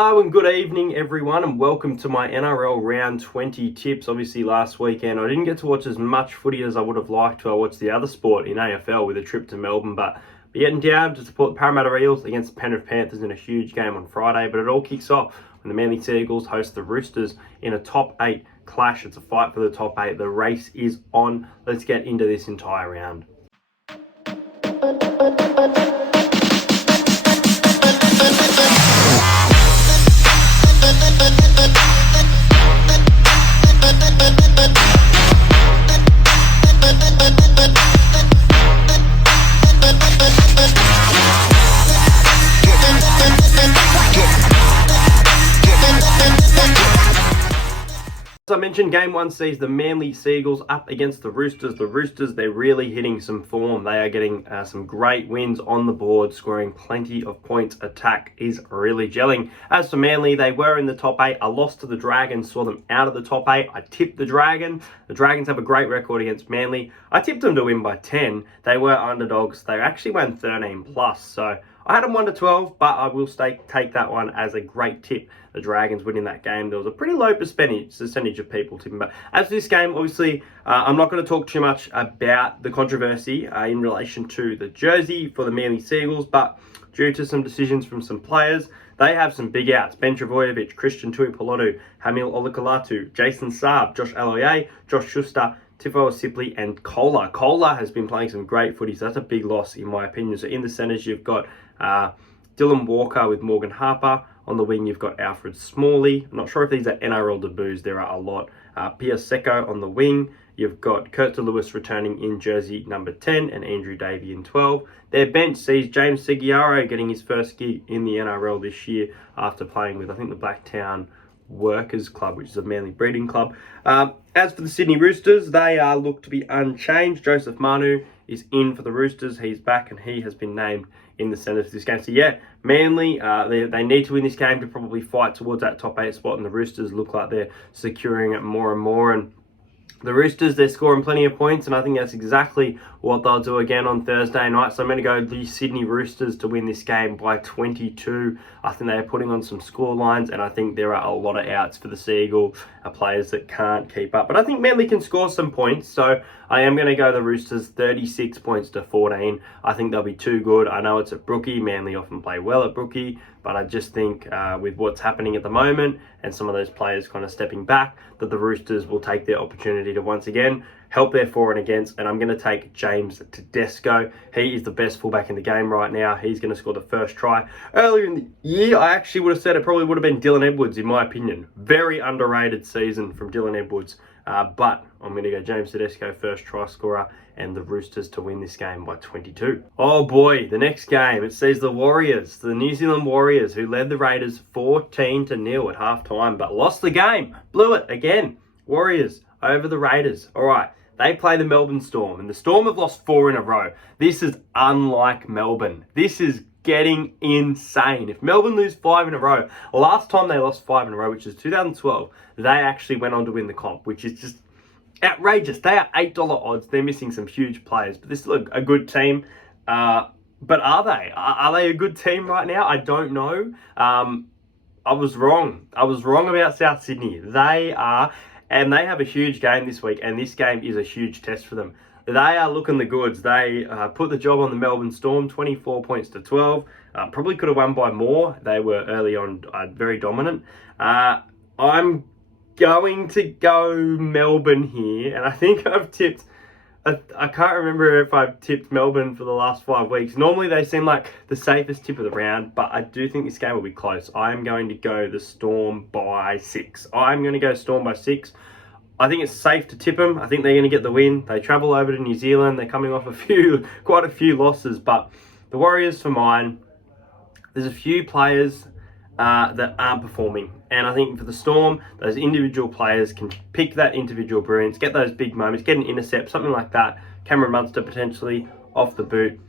Hello and good evening everyone, and welcome to my NRL Round 20 tips. Obviously last weekend I didn't get to watch as much footy as I would have liked to. I watched the other sport in AFL with a trip to Melbourne, but getting down to support the Parramatta Eels against the Penrith Panthers in a huge game on Friday. But it all kicks off when the Manly Seagulls host the Roosters in a top 8 clash. It's a fight for the top 8. The race is on. Let's get into this entire round. As I mentioned, game one sees the Manly Seagulls up against the Roosters. The Roosters, they're really hitting some form. They are getting some great wins on the board, scoring plenty of points. Attack is really gelling. As for Manly, they were in the top 8. I lost to the Dragons, saw them out of the top 8. I tipped the Dragon. The Dragons have a great record against Manly. I tipped them to win by 10. They were underdogs. They actually went 13 plus, so I had them 1-12, but I will take that one as a great tip. The Dragons winning that game. There was a pretty low percentage of people tipping. But as for this game, obviously, I'm not going to talk too much about the controversy in relation to the jersey for the Manly Seagulls, but due to some decisions from some players, they have some big outs. Ben Travojevic, Christian Tuipulotu, Hamil Olukolatu, Jason Saab, Josh Aloiai, Josh Schuster, Tifo Sipley and Kohler. Kohler has been playing some great footy, so that's a big loss in my opinion. So in the centres, you've got Dylan Walker with Morgan Harper. On the wing, you've got Alfred Smalley. I'm not sure if these are NRL debuts. There are a lot. Pia Secco on the wing. You've got Kurt Lewis returning in jersey number 10 and Andrew Davey in 12. Their bench sees James Seguiaro getting his first gig in the NRL this year after playing with, I think, the Blacktown Workers Club, which is a Manly breeding club. As for the Sydney Roosters, they look to be unchanged. Joseph Manu is in for the Roosters. He's back and he has been named in the centre for this game. So yeah, Manly, they need to win this game to probably fight towards that top 8 spot, and the Roosters look like they're securing it more and more. And the Roosters, they're scoring plenty of points, and I think that's exactly what they'll do again on Thursday night. So I'm going to go the Sydney Roosters to win this game by 22. I think they're putting on some score lines, and I think there are a lot of outs for the Seagull players that can't keep up. But I think Manly can score some points, so I am going to go the Roosters 36 points to 14. I think they'll be too good. I know it's at Brookie. Manly often play well at Brookie, but I just think with what's happening at the moment and some of those players kind of stepping back, that the Roosters will take their opportunity to once again help their for and against. And I'm going to take James Tedesco. He is the best fullback in the game right now. He's going to score the first try. Earlier in the year, I actually would have said it probably would have been Dylan Edwards, in my opinion. Very underrated season from Dylan Edwards. But I'm going to go James Tedesco, first try scorer, and the Roosters to win this game by 22. Oh boy, the next game, it sees the Warriors, the New Zealand Warriors, who led the Raiders 14-0 at halftime, but lost the game, blew it again. Warriors over the Raiders. All right, they play the Melbourne Storm, and the Storm have lost 4 in a row. This is unlike Melbourne. This is getting insane. If Melbourne lose 5 in a row, last time they lost 5 in a row, which is 2012, they actually went on to win the comp, which is just outrageous. They are $8 odds. They're missing some huge players, but they're still a good team. But are they? Are they a good team right now? I don't know. I was wrong. I was wrong about South Sydney. They are, and they have a huge game this week, and this game is a huge test for them. They are looking the goods. They put the job on the Melbourne Storm, 24 points to 12. Probably could have won by more. They were early on very dominant. I'm going to go Melbourne here, and I think I've tipped, I can't remember if I've tipped Melbourne for the last 5 weeks. Normally they seem like the safest tip of the round, but I do think this game will be close. I am going to go the Storm by 6. I'm going to go Storm by 6. I think it's safe to tip them. I think they're going to get the win. They travel over to New Zealand. They're coming off quite a few losses, but the Warriors for mine, there's a few players that aren't performing. And I think for the Storm, those individual players can pick that individual brilliance, get those big moments, get an intercept, something like that. Cameron Munster potentially off the boot.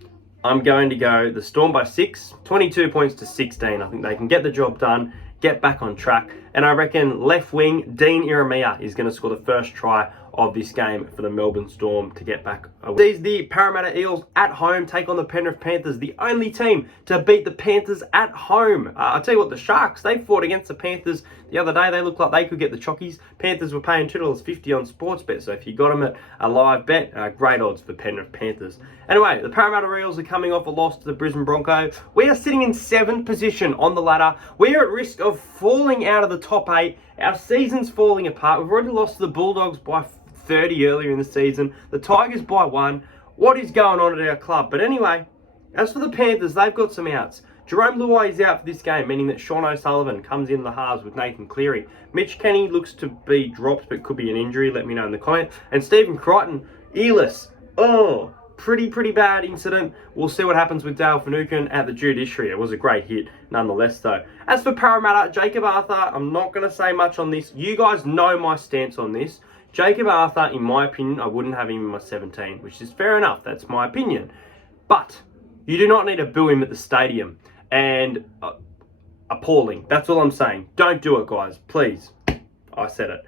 I'm going to go the Storm by 6, 22 points to 16. I think they can get the job done, get back on track. And I reckon left wing, Dean Iramia is going to score the first try of this game for the Melbourne Storm to get back. These the Parramatta Eels at home take on the Penrith Panthers, the only team to beat the Panthers at home. I'll tell you what, the Sharks, they fought against the Panthers the other day. They looked like they could get the chockies. Panthers were paying $2.50 on Sportsbet, so if you got them at a live bet, great odds for Penrith Panthers. Anyway, the Parramatta Eels are coming off a loss to the Brisbane Broncos. We are sitting in 7th position on the ladder. We are at risk of falling out of the top 8. Our season's falling apart. We've already lost to the Bulldogs by 30 earlier in the season. The Tigers by 1. What is going on at our club? But anyway, as for the Panthers, they've got some outs. Jerome Luai is out for this game, meaning that Sean O'Sullivan comes in the halves with Nathan Cleary. Mitch Kenny looks to be dropped, but could be an injury. Let me know in the comment. And Stephen Crichton, earless. Oh, pretty bad incident. We'll see what happens with Dale Finucane at the judiciary. It was a great hit, nonetheless, though. As for Parramatta, Jacob Arthur, I'm not going to say much on this. You guys know my stance on this. Jacob Arthur, in my opinion, I wouldn't have him in my 17, which is fair enough. That's my opinion. But you do not need to boo him at the stadium. And appalling. That's all I'm saying. Don't do it, guys. Please. I said it.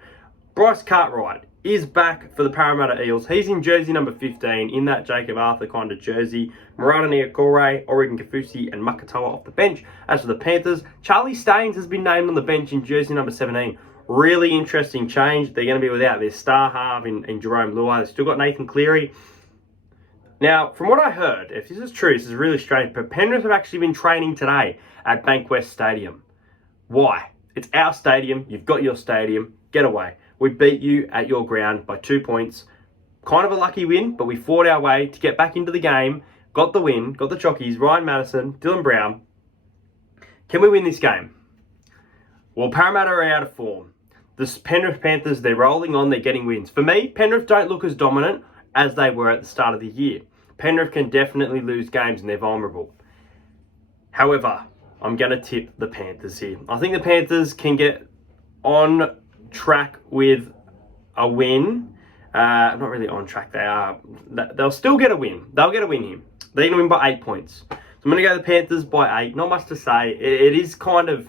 Bryce Cartwright is back for the Parramatta Eels. He's in jersey number 15, in that Jacob Arthur kind of jersey. Murata Niokore, Oregon Kafusi, and Makatoa off the bench. As for the Panthers, Charlie Staines has been named on the bench in jersey number 17. Really interesting change. They're going to be without their star half in Jerome Luai. They've still got Nathan Cleary. Now, from what I heard, if this is true, this is really strange, but Penrith have actually been training today at Bankwest Stadium. Why? It's our stadium. You've got your stadium. Get away. We beat you at your ground by 2 points. Kind of a lucky win, but we fought our way to get back into the game. Got the win. Got the chockies. Ryan Madison, Dylan Brown. Can we win this game? Well, Parramatta are out of form. The Penrith Panthers, they're rolling on. They're getting wins. For me, Penrith don't look as dominant as they were at the start of the year. Penrith can definitely lose games and they're vulnerable. However, I'm going to tip the Panthers here. I think the Panthers can get on track with a win. Not really on track. They'll still get a win. They'll get a win here. They're going to win by 8 points. So I'm going to go the Panthers by 8. Not much to say. It is kind of...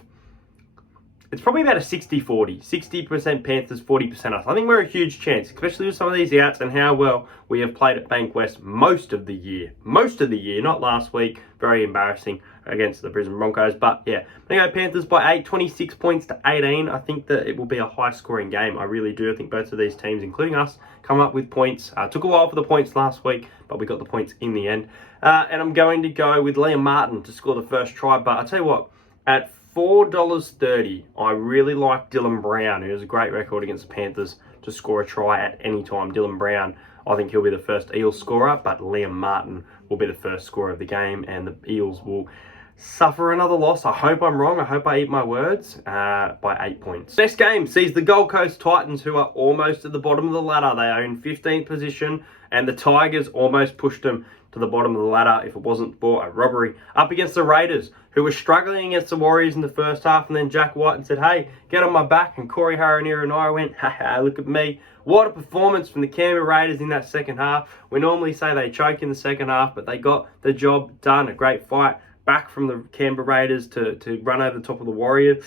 It's probably about a 60-40. 60% Panthers, 40% us. I think we're a huge chance, especially with some of these outs and how well we have played at Bankwest most of the year. Most of the year, not last week. Very embarrassing against the Brisbane Broncos. But yeah, I'm going to go Panthers by 8, 26 points to 18. I think that it will be a high-scoring game. I really do. I think both of these teams, including us, come up with points. Took a while for the points last week, but we got the points in the end. And I'm going to go with Liam Martin to score the first try. But I'll tell you what, at $4.30, I really like Dylan Brown, who has a great record against the Panthers, to score a try at any time. Dylan Brown, I think he'll be the first Eels scorer, but Liam Martin will be the first scorer of the game, and the Eels will suffer another loss. I hope I'm wrong. I hope I eat my words, by 8 points. Next game sees the Gold Coast Titans, who are almost at the bottom of the ladder. They are in 15th position, and the Tigers almost pushed them to the bottom of the ladder if it wasn't for a robbery. Up against the Raiders, who were struggling against the Warriors in the first half, and then Jack White said, hey, get on my back, and Corey Haranira and I went, haha, look at me. What a performance from the Canberra Raiders in that second half. We normally say they choke in the second half, but they got the job done. A great fight back from the Canberra Raiders to run over the top of the Warriors.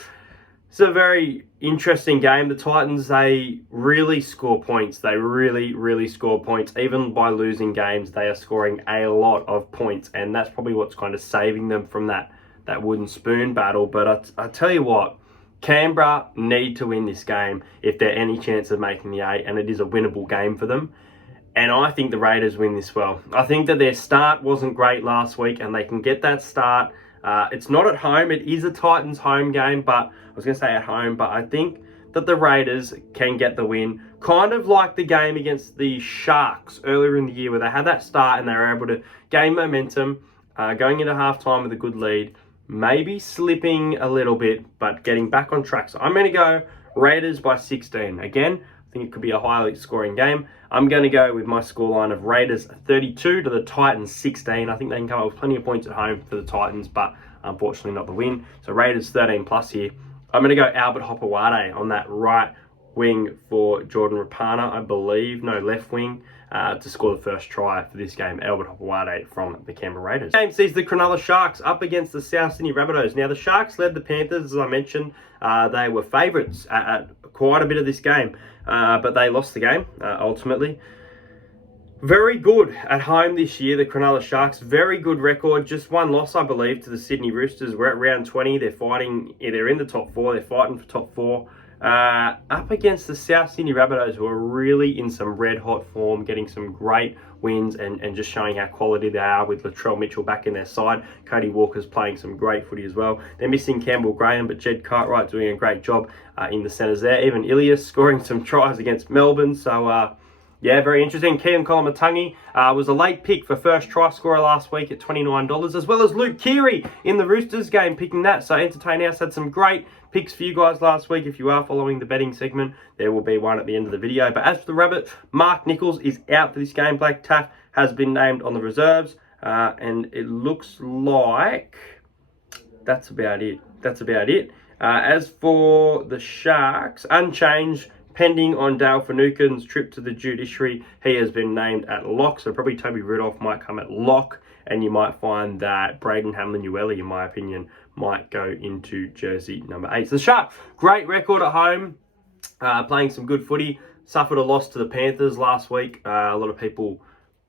It's a very interesting game. The Titans, they really score points. They really score points. Even by losing games, they are scoring a lot of points, and that's probably what's kind of saving them from that wooden spoon battle. But I tell you what, Canberra need to win this game if they're any chance of making the 8, and it is a winnable game for them. And I think the Raiders win this well. I think that their start wasn't great last week, and they can get that start. It's not at home. It is a Titans home game, but I was going to say at home, but I think that the Raiders can get the win. Kind of like the game against the Sharks earlier in the year, where they had that start and they were able to gain momentum, going into halftime with a good lead, maybe slipping a little bit, but getting back on track. So I'm going to go Raiders by 16. Again, I think it could be a highly scoring game. I'm going to go with my scoreline of Raiders 32 to the Titans 16. I think they can come up with plenty of points at home for the Titans, but unfortunately not the win. So Raiders 13 plus here. I'm going to go Albert Hopewade on that right wing for Jordan Rapana, I believe. No, left wing. To score the first try for this game, Albert Hopewade from the Canberra Raiders. The game sees the Cronulla Sharks up against the South Sydney Rabbitohs. Now, the Sharks led the Panthers, as I mentioned. They were favourites at quite a bit of this game, but they lost the game, ultimately. Very good at home this year, the Cronulla Sharks. Very good record. Just one loss, I believe, to the Sydney Roosters. We're at round 20. They're fighting. They're in the top 4. They're fighting for top 4. Up against the South Sydney Rabbitohs, who are really in some red-hot form, getting some great wins and just showing how quality they are with Latrell Mitchell back in their side. Cody Walker's playing some great footy as well. They're missing Campbell Graham, but Jed Cartwright doing a great job in the centres there. Even Ilias scoring some tries against Melbourne. So, yeah, very interesting. Kean Kolomatangi was a late pick for first try scorer last week at $29, as well as Luke Keary in the Roosters game, picking that. So Entertain House had some great picks for you guys last week. If you are following the betting segment, there will be one at the end of the video. But as for the Rabbit, Mark Nichols is out for this game. Blake Taff has been named on the reserves, and it looks like that's about it. As for the Sharks, unchanged, pending on Dale Finucane's trip to the judiciary. He has been named at lock, so probably Toby Rudolph might come at lock, and you might find that Braden Hamlin-Uele, in my opinion, might go into jersey number 8. So the Sharks, great record at home, playing some good footy. Suffered a loss to the Panthers last week. A lot of people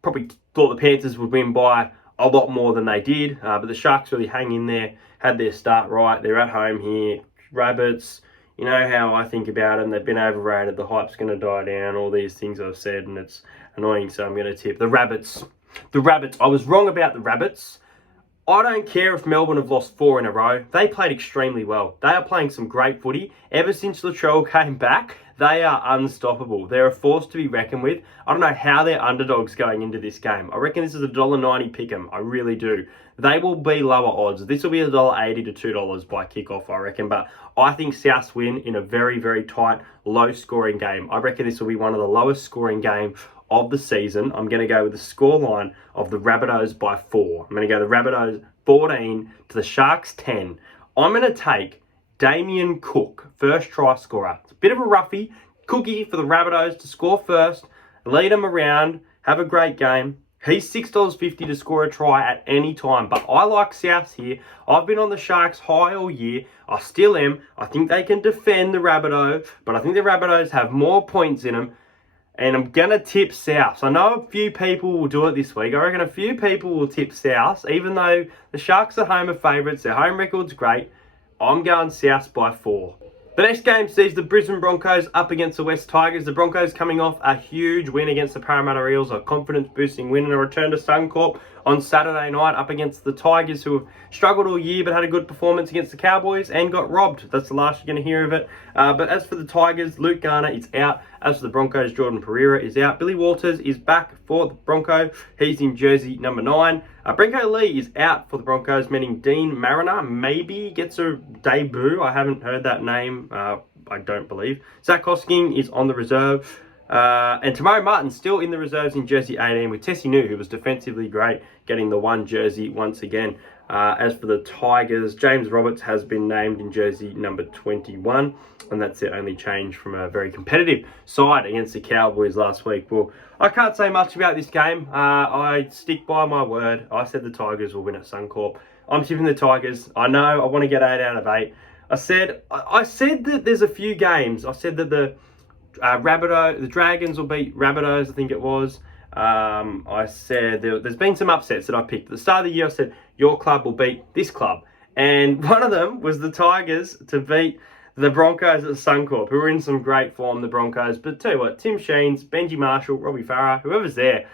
probably thought the Panthers would win by a lot more than they did, but the Sharks really hang in there, had their start right. They're at home here. Rabbits, you know how I think about them. They've been overrated. The hype's going to die down. All these things I've said, and it's annoying, so I'm going to tip the Rabbits. The Rabbits. I was wrong about the Rabbits. I don't care if Melbourne have lost 4 in a row. They played extremely well. They are playing some great footy. Ever since Latrell came back, they are unstoppable. They're a force to be reckoned with. I don't know how they're underdogs going into this game. I reckon this is a $1.90 pick'em. I really do. They will be lower odds. This will be $1.80 to $2 by kickoff, I reckon. But I think Souths win in a very, very tight, low-scoring game. I reckon this will be one of the lowest scoring games of the season. I'm going to go with the scoreline of the Rabbitohs by 4. I'm going to go the Rabbitohs 14 to the Sharks 10. I'm going to take Damien Cook, first try scorer. It's a bit of a roughie. Cookie for the Rabbitohs to score first, lead them around, have a great game. He's $6.50 to score a try at any time, but I like Souths here. I've been on the Sharks high all year. I still am. I think they can defend the Rabbitohs, but I think the Rabbitohs have more points in them, and I'm going to tip Souths. I know a few people will do it this week. I reckon a few people will tip Souths, even though the Sharks are home favourites. Their home record's great. I'm going Souths by 4. The next game sees the Brisbane Broncos up against the West Tigers. The Broncos coming off a huge win against the Parramatta Eels, a confidence-boosting win and a return to Suncorp on Saturday night up against the Tigers, who have struggled all year but had a good performance against the Cowboys and got robbed. That's the last you're going to hear of it. But as for the Tigers, Luke Garner is out. As for the Broncos, Jordan Pereira is out. Billy Walters is back for the Broncos. He's in jersey number 9. Brenko Lee is out for the Broncos, meaning Dean Mariner maybe gets a debut. I haven't heard that name, I don't believe. Zach Hosking is on the reserve. And Tamari Martin still in the reserves in jersey 18 with Tessie New, who was defensively great, getting the 1 jersey once again. As for the Tigers, James Roberts has been named in jersey number 21, and that's the only change from a very competitive side against the Cowboys last week. Well, I can't say much about this game. I stick by my word. I said the Tigers will win at Suncorp. I'm tipping the Tigers. I know I want to get 8 out of 8. I said that there's a few games. I said that the Dragons will beat Rabbitohs, I think it was. I said there's been some upsets that I picked. At the start of the year, I said your club will beat this club. And one of them was the Tigers to beat the Broncos at Suncorp, who are in some great form, the Broncos. But tell you what, Tim Sheens, Benji Marshall, Robbie Farah, whoever's there,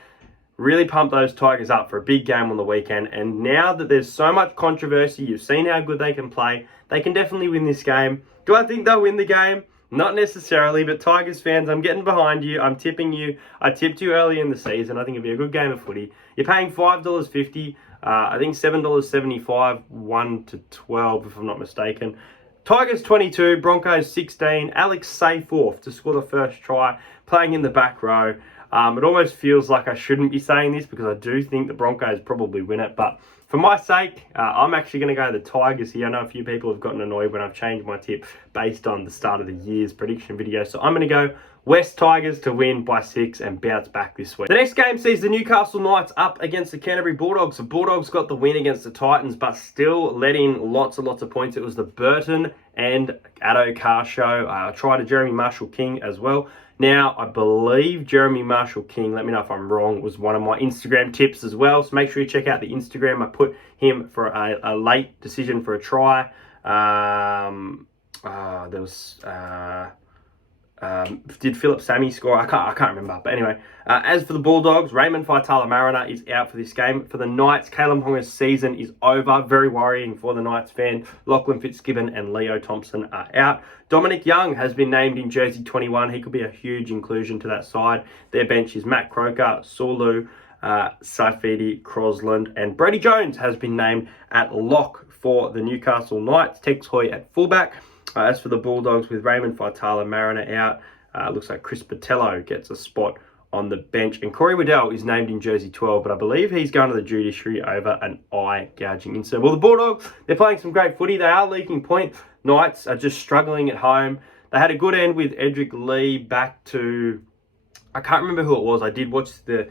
really pumped those Tigers up for a big game on the weekend. And now that there's so much controversy, you've seen how good they can play, they can definitely win this game. Do I think they'll win the game? Not necessarily, but Tigers fans, I'm getting behind you. I'm tipping you. I tipped you early in the season. I think it'll be a good game of footy. You're paying $5.50. I think $7.75, 1 to 12, if I'm not mistaken. Tigers 22, Broncos 16. Alex Sayforth to score the first try, playing in the back row. It almost feels like I shouldn't be saying this because I do think the Broncos probably win it, but for my sake, I'm actually going to go the Tigers here. I know a few people have gotten annoyed when I've changed my tip based on the start of the year's prediction video. So I'm going to go West Tigers to win by 6 and bounce back this week. The next game sees the Newcastle Knights up against the Canterbury Bulldogs. The Bulldogs got the win against the Titans, but still let in lots and lots of points. It was the Burton and Addo Carr show. I tried a Jeremy Marshall-King as well. Now, I believe Jeremy Marshall-King, let me know if I'm wrong, was one of my Instagram tips as well. So make sure you check out the Instagram. I put him for a late decision for a try. Did Philip Sammy score? I can't remember. But anyway, as for the Bulldogs, Raymond Faitala-Mariner is out for this game. For the Knights, Caleb Honger's season is over. Very worrying for the Knights fan. Lachlan Fitzgibbon and Leo Thompson are out. Dominic Young has been named in jersey 21. He could be a huge inclusion to that side. Their bench is Matt Croker, Sulu, Saifidi, Crosland, and Brady Jones has been named at lock for the Newcastle Knights. Tex Hoy at fullback. As for the Bulldogs, with Raymond Faitala-Mariner out, looks like Chris Patello gets a spot on the bench. And Corey Waddell is named in jersey 12, but I believe he's going to the judiciary over an eye-gouging incident. Well, the Bulldogs, they're playing some great footy. They are leaking point. Knights are just struggling at home. They had a good end with Edric Lee back to... I can't remember who it was. I did watch the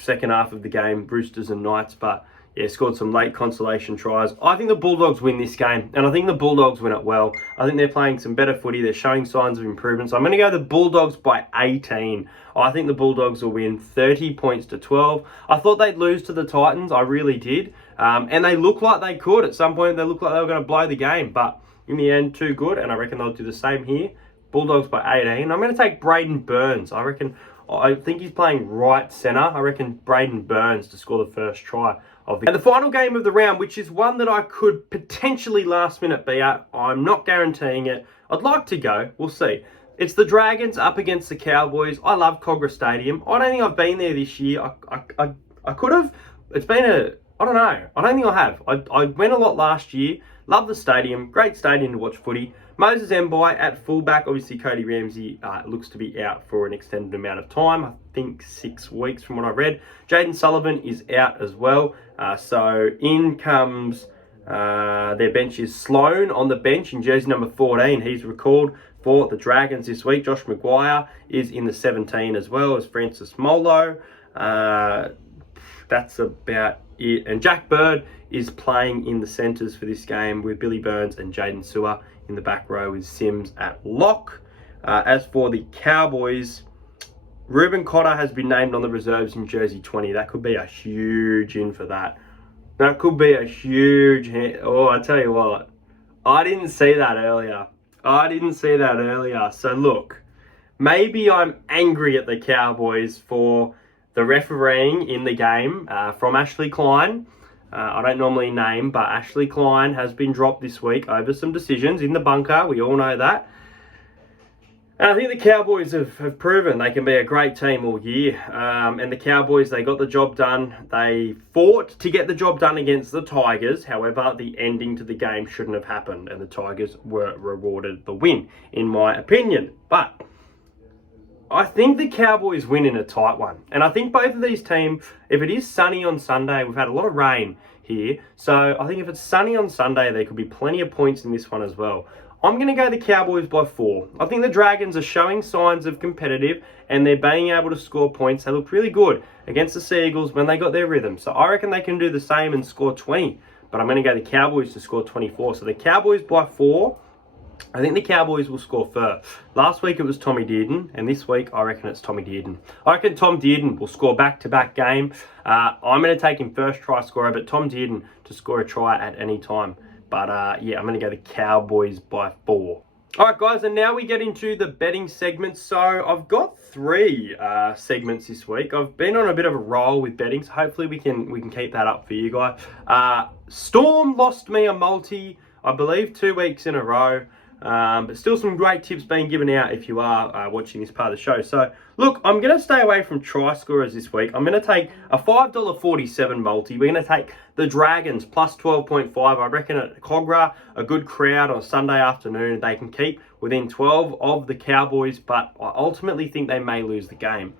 second half of the game, Roosters and Knights, but... yeah, scored some late consolation tries. I think the Bulldogs win this game, and I think the Bulldogs win it well. I think they're playing some better footy. They're showing signs of improvement. So I'm going to go the Bulldogs by 18. I think the Bulldogs will win 30 points to 12. I thought they'd lose to the Titans. I really did. And they look like they could. At some point, they looked like they were going to blow the game. But in the end, too good, and I reckon they'll do the same here. Bulldogs by 18. I'm going to take Braden Burns. I think he's playing right centre. I reckon Braden Burns to score the first try of the game. And the final game of the round, which is one that I could potentially last minute be at. I'm not guaranteeing it. I'd like to go. We'll see. It's the Dragons up against the Cowboys. I love Cogra Stadium. I don't think I've been there this year. I could have. It's been I don't know. I don't think I have. I went a lot last year. Love the stadium. Great stadium to watch footy. Moses Mbai at fullback. Obviously, Cody Ramsey looks to be out for an extended amount of time. I think 6 weeks from what I read. Jaden Sullivan is out as well. So in comes their bench is Sloan on the bench in jersey number 14. He's recalled for the Dragons this week. Josh Maguire is in the 17 as well as Francis Molo. That's about it. And Jack Bird is playing in the centres for this game with Billy Burns and Jaden Sewer in the back row with Sims at lock. As for the Cowboys, Ruben Cotter has been named on the reserves in jersey 20. That could be a huge in for that. That could be a huge hit. Oh, I tell you what, I didn't see that earlier. So look, maybe I'm angry at the Cowboys for the refereeing in the game from Ashley Klein. I don't normally name, but Ashley Klein has been dropped this week over some decisions in the bunker. We all know that. And I think the Cowboys have proven they can be a great team all year. And the Cowboys, they got the job done. They fought to get the job done against the Tigers. However, the ending to the game shouldn't have happened. And the Tigers were rewarded the win, in my opinion. But I think the Cowboys win in a tight one. And I think both of these teams, if it is sunny on Sunday, we've had a lot of rain here. So I think if it's sunny on Sunday, there could be plenty of points in this one as well. I'm going to go the Cowboys by 4. I think the Dragons are showing signs of competitive and they're being able to score points. They looked really good against the Seagulls when they got their rhythm. So I reckon they can do the same and score 20. But I'm going to go the Cowboys to score 24. So the Cowboys by 4. I think the Cowboys will score first. Last week it was Tommy Dearden, and this week I reckon it's Tommy Dearden. I reckon Tom Dearden will score back-to-back game. I'm going to take him first try scorer, but Tom Dearden to score a try at any time. But yeah, I'm going to go the Cowboys by 4. All right, guys, and now we get into the betting segments. So I've got 3 segments this week. I've been on a bit of a roll with betting, so hopefully we can keep that up for you guys. Storm lost me a multi, I believe, 2 weeks in a row. But still some great tips being given out if you are watching this part of the show. So, look, I'm going to stay away from try scorers this week. I'm going to take a $5.47 multi. We're going to take the Dragons plus 12.5. I reckon at Cogra, a good crowd on a Sunday afternoon. They can keep within 12 of the Cowboys, but I ultimately think they may lose the game.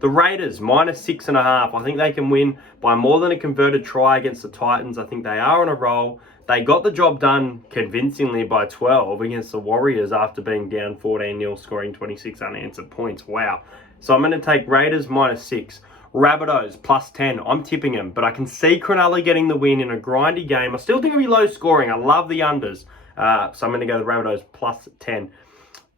The Raiders, -6.5. I think they can win by more than a converted try against the Titans. I think they are on a roll. They got the job done convincingly by 12 against the Warriors after being down 14-0, scoring 26 unanswered points. Wow. So I'm going to take Raiders -6. Rabbitohs +10. I'm tipping them, but I can see Cronulla getting the win in a grindy game. I still think it'll be low scoring. I love the unders. So I'm going to go to the Rabbitohs +10.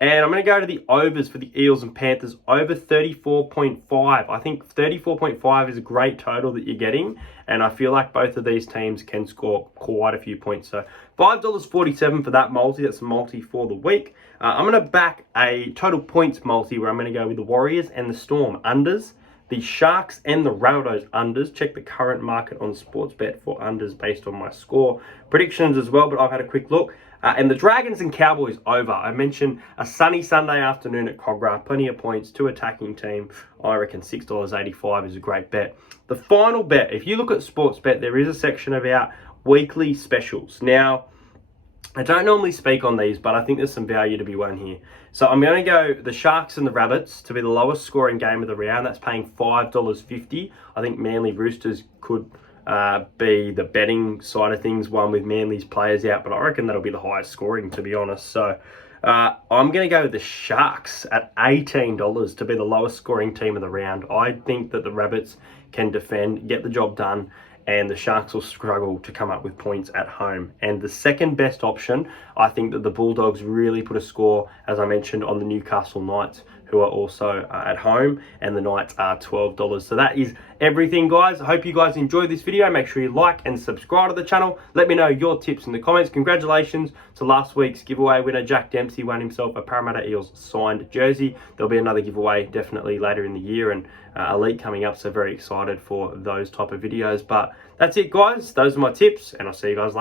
And I'm going to go to the overs for the Eels and Panthers, over 34.5. I think 34.5 is a great total that you're getting. And I feel like both of these teams can score quite a few points. So $5.47 for that multi. That's a multi for the week. I'm going to back a total points multi where I'm going to go with the Warriors and the Storm unders, the Sharks and the Rabbitohs unders. Check the current market on Sportsbet for unders based on my score predictions as well, but I've had a quick look. And the Dragons and Cowboys over. I mentioned a sunny Sunday afternoon at Cogra. Plenty of points, two attacking team. I reckon $6.85 is a great bet. The final bet, if you look at Sportsbet, there is a section about weekly specials. Now, I don't normally speak on these, but I think there's some value to be won here. So I'm going to go the Sharks and the Rabbits to be the lowest scoring game of the round. That's paying $5.50. I think Manly Roosters could be the betting side of things, one with Manly's players out, but I reckon that'll be the highest scoring, to be honest. So I'm going to go with the Sharks at $18 to be the lowest scoring team of the round. I think that the Rabbits can defend, get the job done, and the Sharks will struggle to come up with points at home. And the second best option, I think that the Bulldogs really put a score, as I mentioned, on the Newcastle Knights, who are also at home, and the Knights are $12. So that is everything, guys. I hope you guys enjoyed this video. Make sure you like and subscribe to the channel. Let me know your tips in the comments. Congratulations to last week's giveaway winner. Jack Dempsey won himself a Parramatta Eels signed jersey. There'll be another giveaway definitely later in the year, and Elite coming up, so very excited for those type of videos. But that's it, guys. Those are my tips, and I'll see you guys later.